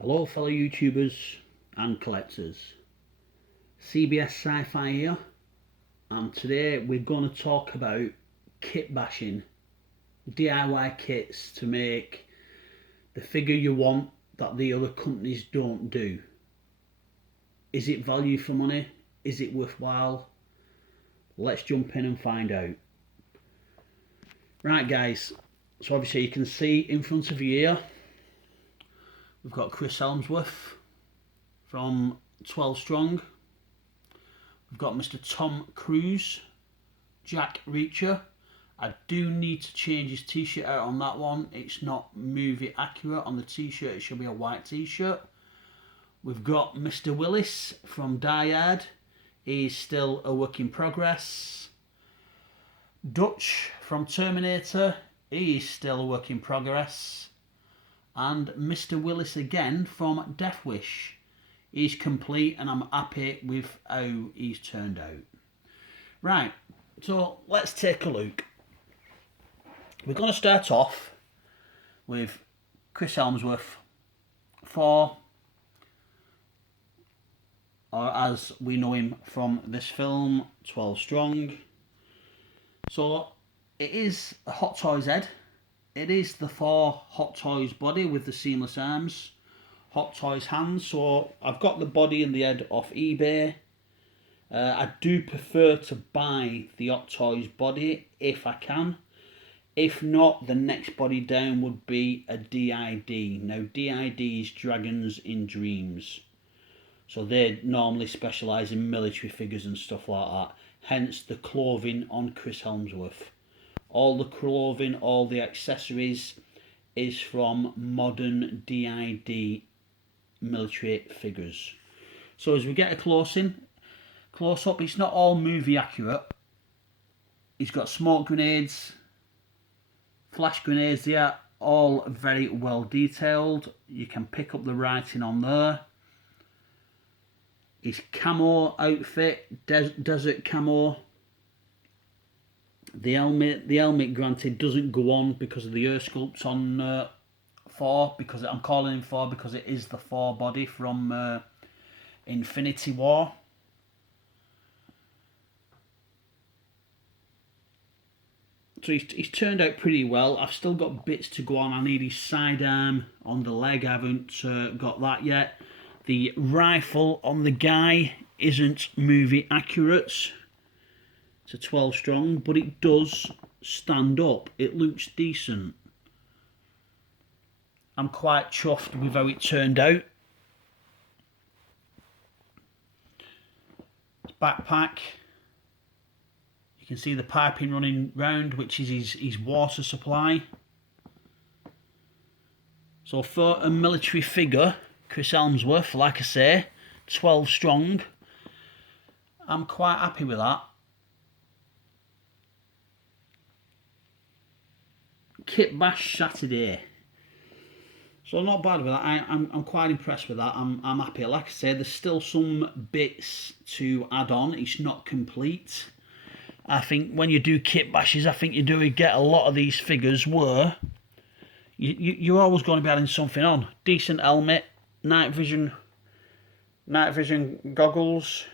Hello fellow YouTubers and collectors, CBS Sci-Fi here, and today we're going to talk about kit bashing, DIY kits to make the figure you want that the other companies don't do. Is it value for money? Is it worthwhile? Let's jump in and find out. Right guys, so obviously you can see in front of you here we've got Chris from 12 Strong. We've got Mr. Tom Cruz, Jack Reacher. I do need to change his t-shirt out on that one. It's not movie accurate. On the t-shirt it should be a white t-shirt. We've got Mr. Willis from Die Hard. He's still a work in progress. Dutch from Terminator. He is still a work in progress. And Mr. Willis again from Death Wish. He's complete and I'm happy with how he's turned out. Right, so let's take a look. We're going to start off with Chris Hemsworth for, or as we know him from this film, 12 Strong. So it is a Hot Toys head. It is the Thor Hot Toys body with the seamless arms, Hot Toys hands. So I've got the body and the head off eBay. I do prefer to buy the Hot Toys body if I can. If not, the next body down would be a DID. Now DID is Dragons in Dreams. So they normally specialise in military figures and stuff like that. Hence the clothing on Chris Hemsworth. All the clothing, all the accessories is from modern DID military figures. So as we get a close up, it's not all movie accurate. He's got smoke grenades, flash grenades, they are all very well detailed. You can pick up the writing on there. His camo outfit, desert camo. The helmet granted doesn't go on because of the ear sculpt on Thor, because I'm calling him Thor because it is the Thor body from Infinity War. So he's turned out pretty well. I've still got bits to go on. I need his sidearm on the leg. I haven't got that yet. The rifle on the guy isn't movie accurate. It's a 12 Strong, but it does stand up. It looks decent. I'm quite chuffed with how it turned out. His backpack. You can see the piping running round, which is his water supply. So for a military figure, Chris Hemsworth, like I say, 12 Strong, I'm quite happy with that. Kitbash Saturday. So not bad with that. I'm quite impressed with that. I'm happy. Like I said, there's still some bits to add on. It's not complete. I think when you do kit bashes, I think you do get a lot of these figures where you're always going to be adding something on. Decent helmet, night vision goggles.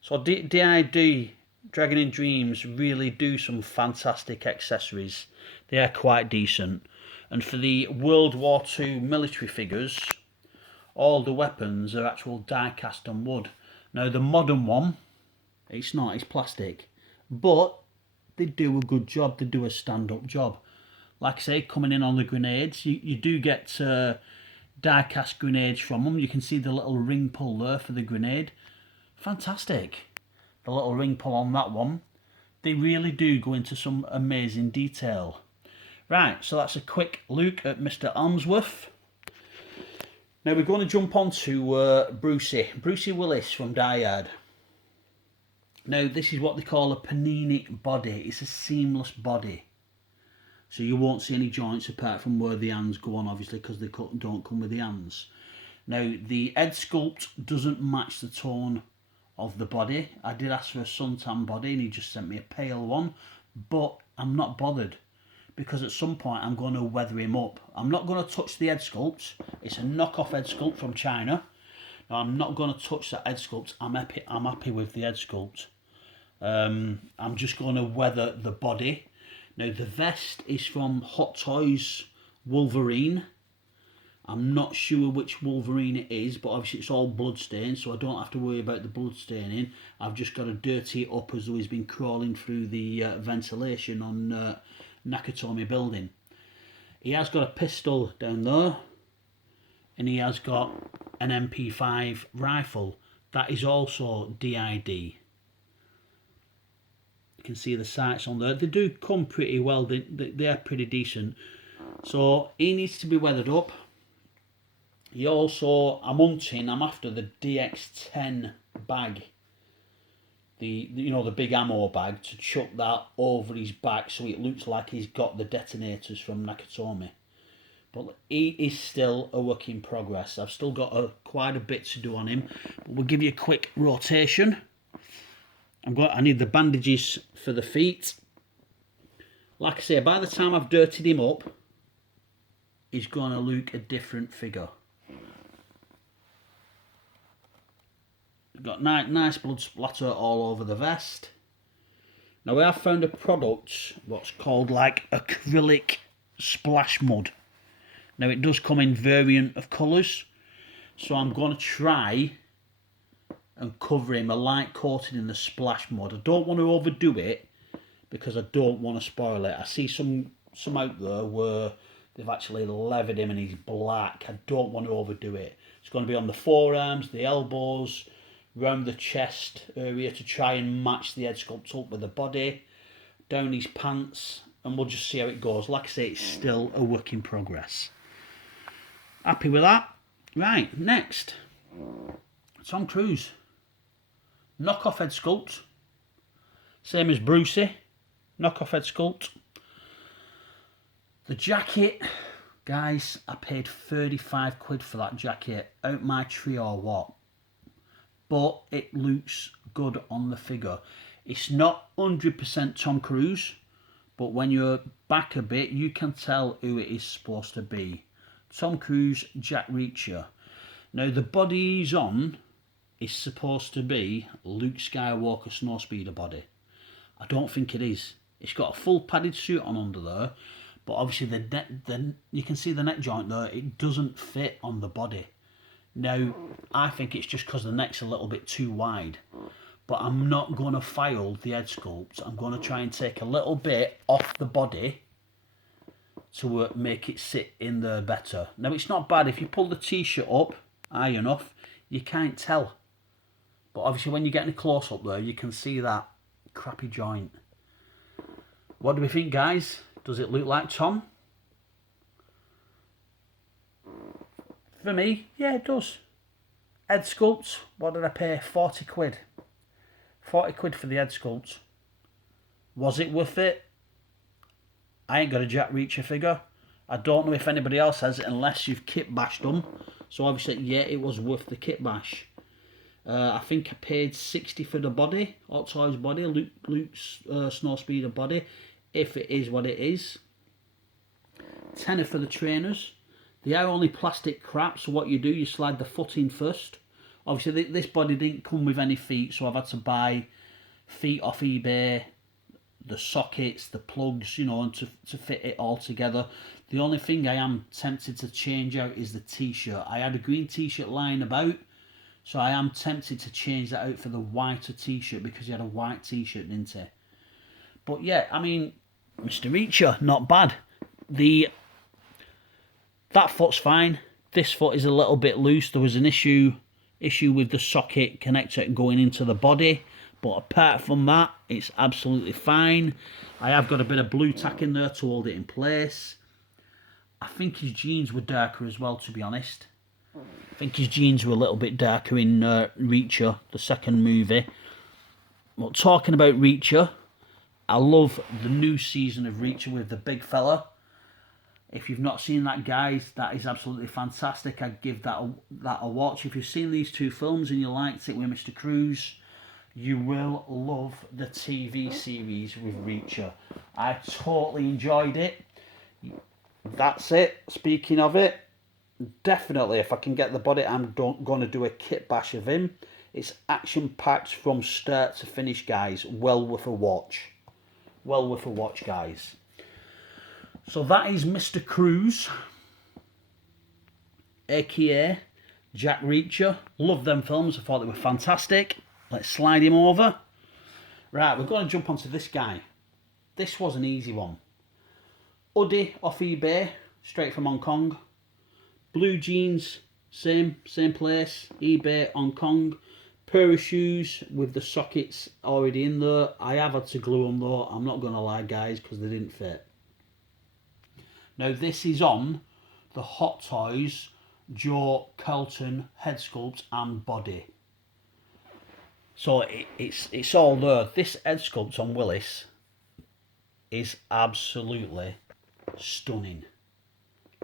So DID Dragon in Dreams really do some fantastic accessories. They are quite decent. And for the World War II military figures, all the weapons are actual die cast on wood. Now the modern one, it's not, it's plastic. But they do a good job, they do a stand-up job. Like I say, coming in on the grenades, you do get die cast grenades from them. You can see the little ring pull there for the grenade. Fantastic. The little ring pull on that one. They really do go into some amazing detail. Right, so that's a quick look at Mr. Hemsworth. Now we're going to jump on to Brucey Willis from Die Hard. Now this is what they call a panini body. It's a seamless body. So you won't see any joints apart from where the hands go on, obviously, because they don't come with the hands. Now the head sculpt doesn't match the tone of the body. I did ask for a suntan body and he just sent me a pale one, but I'm not bothered because at some point I'm going to weather him up. I'm not going to touch the head sculpt. It's a knockoff head sculpt from China. Now, I'm not going to touch that head sculpt. I'm happy with the head sculpt. I'm just going to weather the body. Now, the vest is from Hot Toys Wolverine. I'm not sure which Wolverine it is, but obviously it's all bloodstained, so I don't have to worry about the blood staining. I've just got to dirty it up as though he's been crawling through the ventilation on Nakatomi building. He has got a pistol down there, and he has got an MP5 rifle. That is also DID. You can see the sights on there. They do come pretty well. They are pretty decent. So he needs to be weathered up. He also, I'm after the DX10 bag, the big ammo bag, to chuck that over his back so it looks like he's got the detonators from Nakatomi. But he is still a work in progress. I've still got quite a bit to do on him. But we'll give you a quick rotation. I need the bandages for the feet. Like I say, by the time I've dirtied him up, he's going to look a different figure. Got nice blood splatter all over the vest. Now, I have found a product what's called like acrylic splash mud. Now, it does come in variant of colours, so I'm going to try and cover him a light coating in the splash mud. I don't want to overdo it because I don't want to spoil it. I see some out there where they've actually leathered him and he's black. I don't want to overdo it. It's going to be on the forearms, the elbows, round the chest area to try and match the head sculpt up with the body, down his pants, and we'll just see how it goes. Like I say, it's still a work in progress. Happy with that? Right, next, Tom Cruise. Knockoff head sculpt. Same as Brucey. Knockoff head sculpt. The jacket, guys, I paid 35 quid for that jacket. Out my tree or what? But it looks good on the figure. It's not 100% Tom Cruise, but when you're back a bit, you can tell who it is supposed to be. Tom Cruise, Jack Reacher. Now, the body he's on is supposed to be Luke Skywalker Snowspeeder body. I don't think it is. It's got a full padded suit on under there, but obviously you can see the neck joint there. It doesn't fit on the body. Now, I think it's just because the neck's a little bit too wide. But I'm not going to file the head sculpt. I'm going to try and take a little bit off the body to make it sit in there better. Now, it's not bad. If you pull the t-shirt up high enough, you can't tell. But obviously, when you're getting a close-up there, you can see that crappy joint. What do we think, guys? Does it look like Tom? For me, yeah, it does. Head sculpt, what did I pay? 40 quid. 40 quid for the head sculpt. Was it worth it? I ain't got a Jack Reacher figure. I don't know if anybody else has it unless you've kitbashed them. So obviously, yeah, it was worth the kitbash. I think I paid 60 for the body, Hot Toys body, Luke's Snowspeeder body, if it is what it is. Tenner for the trainers. They are only plastic crap, so what you do, you slide the foot in first. Obviously, this body didn't come with any feet, so I've had to buy feet off eBay, the sockets, the plugs, and to fit it all together. The only thing I am tempted to change out is the t-shirt. I had a green t-shirt lying about, so I am tempted to change that out for the whiter t-shirt because he had a white t-shirt, didn't he? But yeah, I mean, Mr. Reacher, not bad. That foot's fine. This foot is a little bit loose. There was an issue with the socket connector going into the body. But apart from that, it's absolutely fine. I have got a bit of blue tack in there to hold it in place. I think his jeans were darker as well, to be honest. I think his jeans were a little bit darker in Reacher, the second movie. But talking about Reacher, I love the new season of Reacher with the big fella. If you've not seen that, guys, that is absolutely fantastic. I'd give that a watch. If you've seen these two films and you liked it with Mr. Cruz, You will love the TV series with Reacher. I totally enjoyed it. That's it. Speaking of it, definitely if I can get the body, I'm going to do a kit bash of him. It's action packed from start to finish, guys. Well worth a watch. Well worth a watch, guys. So that is Mr. Cruz, aka Jack Reacher. Love them films. I thought they were fantastic. Let's slide him over. Right, we're going to jump onto this guy. This was an easy one. Hoodie off eBay, straight from Hong Kong. Blue jeans, same place, eBay, Hong Kong. Pair of shoes with the sockets already in there. I have had to glue them though, I'm not going to lie guys, because they didn't fit. Now this is on the Hot Toys Joe Kelton head sculpt and body. So it's all there. This head sculpt on Willis is absolutely stunning.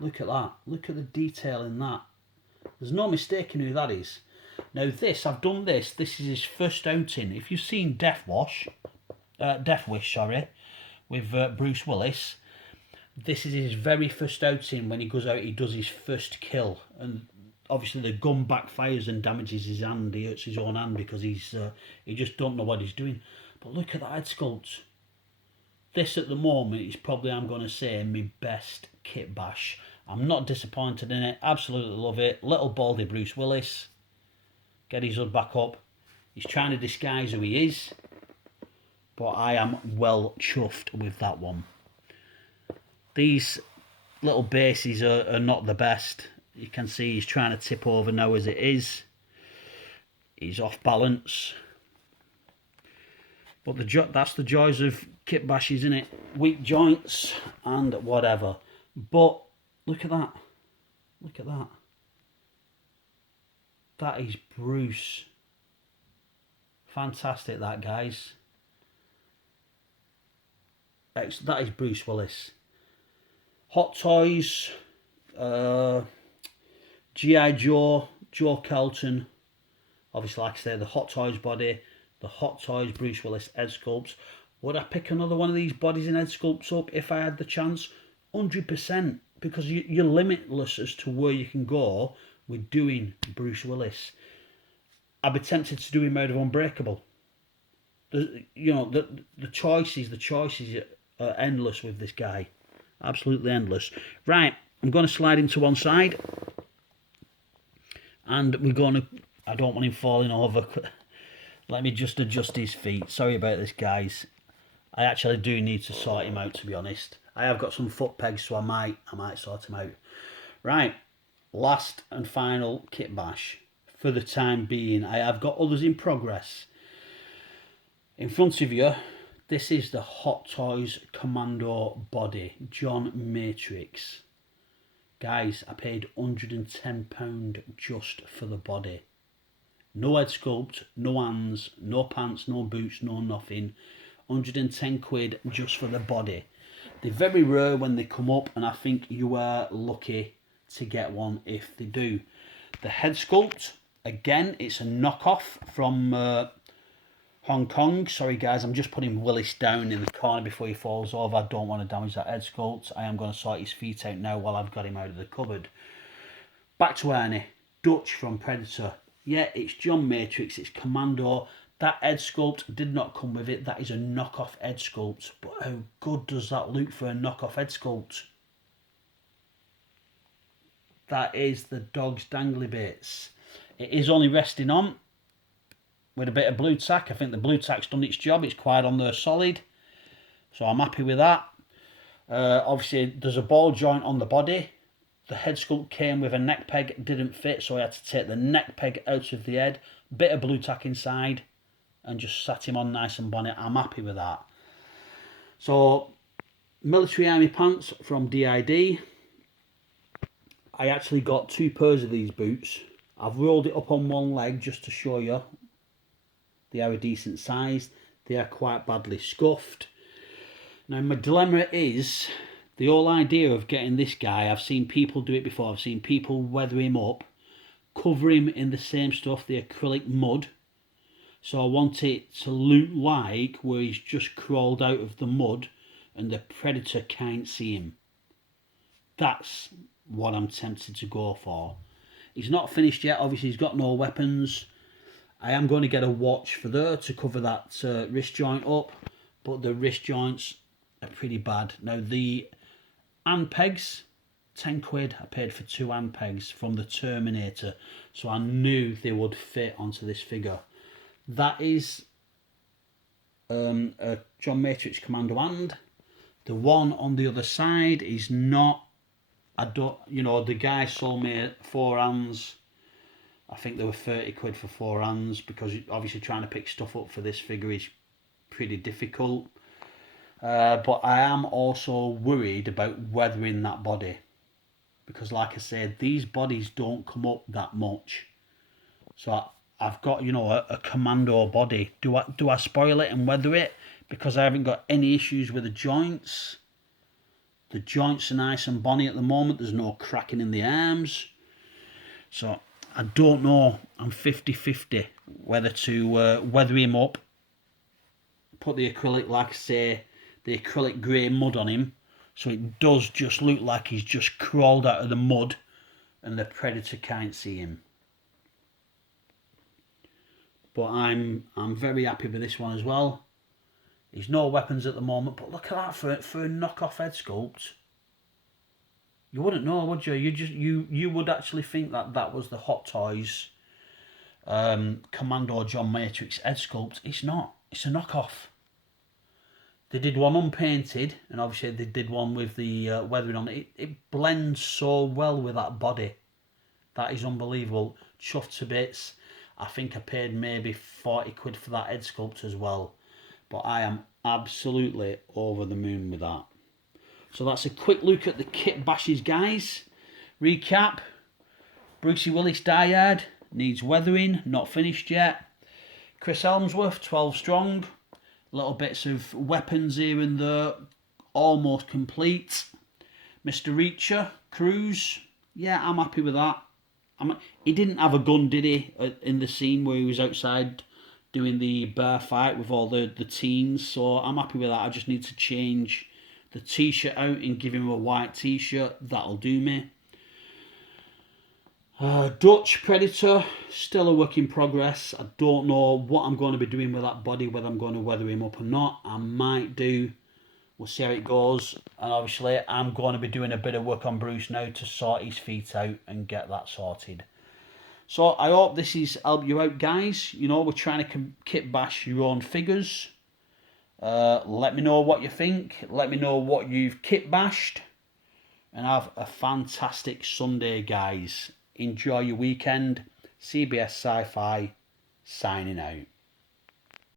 Look at that. Look at the detail in that. There's no mistaking who that is. Now this, I've done this. This is his first outing. If you've seen Death Wish, with Bruce Willis, this is his very first outing. When he goes out, he does his first kill, and obviously the gun backfires and damages his hand. He hurts his own hand because he just don't know what he's doing. But look at that head sculpt. This at the moment is probably, I'm going to say, my best kit bash. I'm not disappointed in it. Absolutely love it. Little baldy Bruce Willis. Get his hood back up. He's trying to disguise who he is. But I am well chuffed with that one. These little bases are not the best. You can see he's trying to tip over now as it is. He's off balance. But that's the joys of kit bashes, isn't it? Weak joints and whatever. But look at that. Look at that. That is Bruce. Fantastic, that, guys. That is Bruce Willis. Hot Toys, G.I. Joe, Joe Kelton. Obviously, like I say, the Hot Toys body, the Hot Toys Bruce Willis head sculpts. Would I pick another one of these bodies and head sculpts up if I had the chance? 100%, because you're limitless as to where you can go with doing Bruce Willis. I'd be tempted to do him out of Unbreakable. The choices are endless with this guy. Absolutely endless. Right, I'm going to slide him to one side. And we're going to... I don't want him falling over. Let me just adjust his feet. Sorry about this, guys. I actually do need to sort him out, to be honest. I have got some foot pegs, so I might sort him out. Right, last and final kit bash. For the time being, I have got others in progress. In front of you, this is the Hot Toys Commando body, John Matrix. Guys, I paid £110 just for the body. No head sculpt, no hands, no pants, no boots, no nothing. 110 quid just for the body. They're very rare when they come up, and I think you are lucky to get one if they do. The head sculpt, again, it's a knockoff from Hong Kong. Sorry guys, I'm just putting Willis down in the corner before he falls over. I don't want to damage that head sculpt. I am going to sort his feet out now while I've got him out of the cupboard. Back to Ernie. Dutch from Predator. Yeah, it's John Matrix, it's Commando. That head sculpt did not come with it. That is a knockoff head sculpt. But how good does that look for a knockoff head sculpt? That is the dog's dangly bits. It is only resting on with a bit of blue tack. I think the blue tack's done its job. It's quite on there solid. So I'm happy with that. Obviously, there's a ball joint on the body. The head sculpt came with a neck peg. Didn't fit, so I had to take the neck peg out of the head. Bit of blue tack inside. And just sat him on nice and bonnet. I'm happy with that. So, military army pants from DID. I actually got 2 pairs of these boots. I've rolled it up on one leg just to show you. They are a decent size. They are quite badly scuffed. Now my dilemma is, the whole idea of getting this guy, I've seen people do it before. I've seen people weather him up, cover him in the same stuff, the acrylic mud, So I want it to look like where he's just crawled out of the mud and the predator can't see him. That's what I'm tempted to go for. He's not finished yet. Obviously, he's got no weapons. I am going to get a watch for there to cover that wrist joint up, but the wrist joints are pretty bad. Now, the hand pegs, 10 quid. I paid for 2 hand pegs from the Terminator, so I knew they would fit onto this figure. That is a John Matrix Commando hand. The one on the other side is not. I don't, you know, the guy sold me 4 hands. I think they were 30 quid for 4 hands, because obviously trying to pick stuff up for this figure is pretty difficult. But I am also worried about weathering that body, because like I said, these bodies don't come up that much. So I've got, you know, a commando body. Do I spoil it and weather it because I haven't got any issues with the joints? The joints are nice and bonny at the moment. There's no cracking in the arms. So I don't know. I'm 50-50 whether to weather him up, put the acrylic, like I say, the acrylic grey mud on him, so it does just look like he's just crawled out of the mud and the predator can't see him. But I'm very happy with this one as well. He's no weapons at the moment, but look at that for a knockoff head sculpt. You wouldn't know, would you? You would actually think that that was the Hot Toys Commando John Matrix head sculpt. It's not. It's a knockoff. They did one unpainted, and obviously they did one with the weathering on it. It blends so well with that body. That is unbelievable. Chuffed to bits. I think I paid maybe 40 quid for that head sculpt as well. But I am absolutely over the moon with that. So that's a quick look at the kit bashes, guys. Recap. Brucey Willis Die Hard needs weathering, not finished yet. Chris Helmsworth, 12 strong. Little bits of weapons here and there, almost complete. Mr. Reacher, Cruz, yeah, I'm happy with that. He didn't have a gun, did he, in the scene where he was outside doing the bar fight with all the teens, so I'm happy with that. I just need to change the t-shirt out and give him a white t-shirt. That'll do me. Dutch Predator, still a work in progress. I don't know what I'm going to be doing with that body, whether I'm going to weather him up or not. I might do. We'll see how it goes. And obviously, I'm going to be doing a bit of work on Bruce now to sort his feet out and get that sorted. So I hope this has helped you out, guys. You know, we're trying to kit bash your own figures. Let me know what you think. Let me know what you've kit bashed. And have a fantastic Sunday, guys. Enjoy your weekend. CBS Sci-Fi signing out.